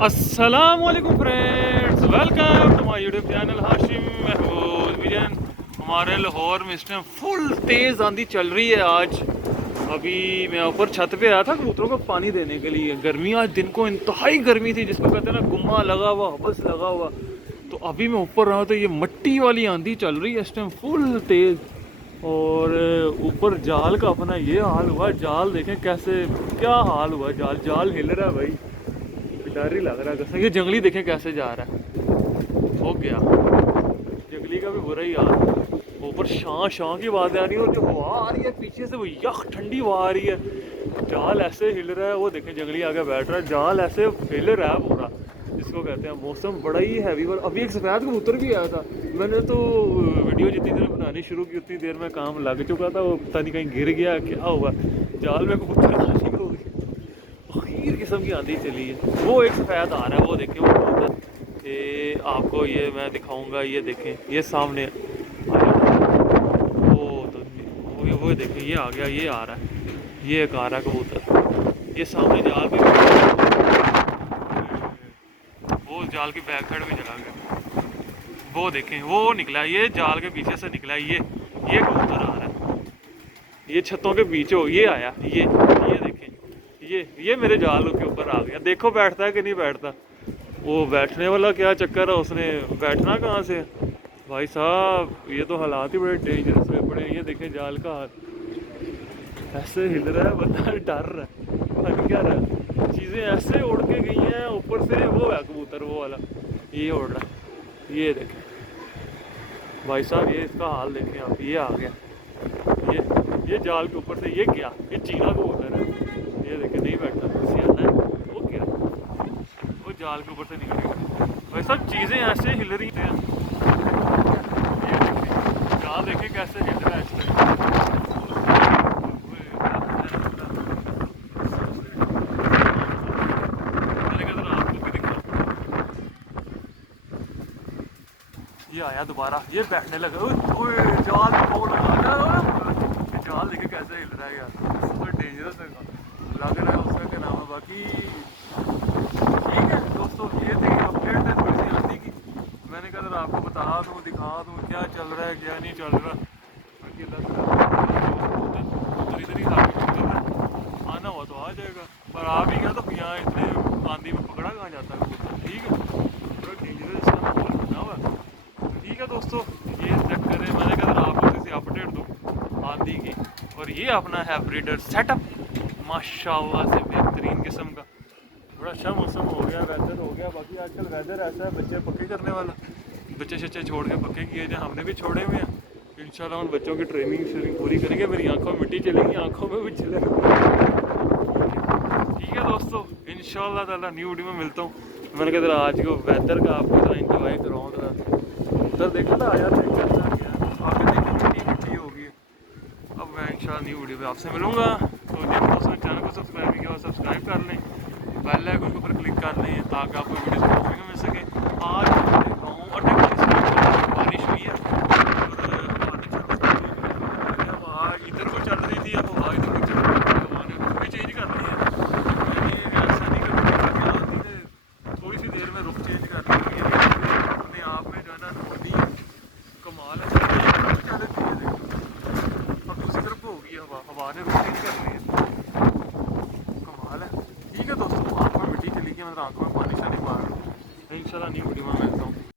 अस्सलामुअलैकुम friends, welcome to my YouTube channel Hashim Mahmood vision. हमारे लाहौर में इस टाइम फुल तेज़ आंधी चल रही है। आज अभी मैं ऊपर छत पे आया था कबूतरों को पानी देने के लिए। गर्मी आज दिन को इंतहाई गर्मी थी, जिसको कहते हैं ना गुम्मा लगा हुआ, हबस लगा हुआ। तो अभी मैं ऊपर रहा तो ये मट्टी वाली आंधी चल रही है इस टाइम फुल तेज़। और ऊपर जाल का अपना ये हाल हुआ, जाल देखें कैसे, क्या हाल हुआ, जाल जाल हिल रहा है भाई, डर ही लग रहा है कसम। ये जंगली देखें कैसे जा रहा है, हो गया जंगली का भी बुरा ही हाल है। ऊपर शां शां की आवाज़ आ रही है और जो हवा आ रही है पीछे से वो यख ठंडी हवा आ रही है। जाल ऐसे हिल रहा है, वो देखें जंगली आगे बैठ रहा है, जाल ऐसे हिल रहा है पूरा, जिसको कहते हैं मौसम बड़ा ही हैवी। और अभी एक सफ़ेद कबूतर भी आया था। मैंने तो वीडियो जितनी देर बनानी शुरू की उतनी देर में काम लग चुका था, वो पता नहीं कहीं गिर गया क्या हुआ, जाल में कबूतर खासी हो गई। खीर किस्म की आंधी चली है। वो एक सफ़ेद आ रहा है, वो देखें वो कबूतर, ये आपको ये मैं दिखाऊंगा, ये देखें ये सामने वो तो वो देखें ये आ गया, ये आ रहा है, ये एक आ रहा है कबूतर, ये सामने जाल पे, वो जाल की बैक साइड में चला गया। वो देखें वो निकला, ये जाल के पीछे से निकला, ये कबूतर आ रहा है, ये छतों के बीचों ये आया, ये देखें, ये मेरे जाल के ऊपर आ गया। देखो बैठता है कि नहीं बैठता। वो बैठने वाला क्या चक्कर है, उसने बैठना कहाँ से भाई साहब। ये तो हालात ही बड़े डेंजरस हुए पड़े। ये देखें जाल का हाल ऐसे हिल रहा है, बंदा डर रहा है, लग क्या रहा है, चीज़ें ऐसे उड़ के गई हैं ऊपर से। वो है कबूतर वो वाला, ये उड़ रहा है, ये देखें भाई साहब, ये इसका हाल देखें आप, ये आ गया, ये जाल के ऊपर से ये गया, ये चीना कबूतर है, ये देखें नहीं बैठता, सियाना है, वो गया, वो जाल के ऊपर से निकलेगा। भाई सब चीज़ें ऐसे हिल रही हैं, ये देखें जाल देखें कैसे हिल रहा है इस टाइम। ये आया दोबारा, ये बैठने लगा, ओए जाल तोड़ लगा, जाल देखे कैसे हिल रहा है यार, बहुत डेंजरस है, लग रहा है उसका क्या नाम है। बाकी ठीक है दोस्तों, ये थी अपडेट है थोड़ी सी आंधी की। मैंने कहा जरा आपको बता दूँ, दिखा दूँ क्या चल रहा है क्या नहीं चल रहा। बाकी अल्लाह इधर ही आना हुआ तो आ जाएगा, पर आ भी गया तो यहाँ इतने आंधी में पकड़ा कहाँ जाता है। ठीक है, थोड़ा डेंजरस इसका माहौल बना हुआ है। ठीक है दोस्तों, ये चक्कर है, मैंने कहा आपको किसी अपडेट दूँ आंधी की। और ये अपना है ब्रीडर सेटअप माशाल्लाह से बेहतरीन किस्म का। थोड़ा अच्छा मौसम हो गया, वेदर हो गया। बाकी आजकल वेदर ऐसा है, बच्चे पक्के करने वाला, बच्चे शच्चे छोड़ के पक्के किए जाए, हमने भी छोड़े हुए हैं। इंशाल्लाह उन बच्चों की ट्रेनिंग पूरी करेंगे, मेरी आंखों में मिट्टी चलेगी, आंखों में भी चलेगा। ठीक है दोस्तों, इंशाल्लाह ताला न्यू वीडियो में मिलता हूँ। मैंने कहा आज को वेदर का आपको थोड़ा इंजॉय कराऊँ, थोड़ा उधर देखा था आया था कैसा गया, आगे देखा मिट्टी मिट्टी होगी। अब मैं इंशाल्लाह न्यू वीडियो में आपसे मिलूँगा। तो जिन दोस्तों ने चैनल को सब्सक्राइब किया और सब्सक्राइब कर लें, बेल आइकन के ऊपर क्लिक कर लें ताकि आपको वीडियो देखने को मिल सके। आज गाँव अटक बारिश हुई है और हवा इधर को चल रही थी, अब हवा इधर को चल रही है, हवा ने रुख भी चेंज कर दी है। मैंने ऐसा नहीं कर थोड़ी सी देर में रुख चेंज कर दी है, अपने आप में जो है ना नदी कमाल है, चल रही है देखो। अब दूसरी तरफ होगी हवा, हवा ने रुख चेंज कर दी है, कमाल है। ठीक है दोस्तों, आँखों में मिट्टी चली गई, मतलब आँखों में पानी शानी मार, इंशाल्लाह नहीं वीडियो में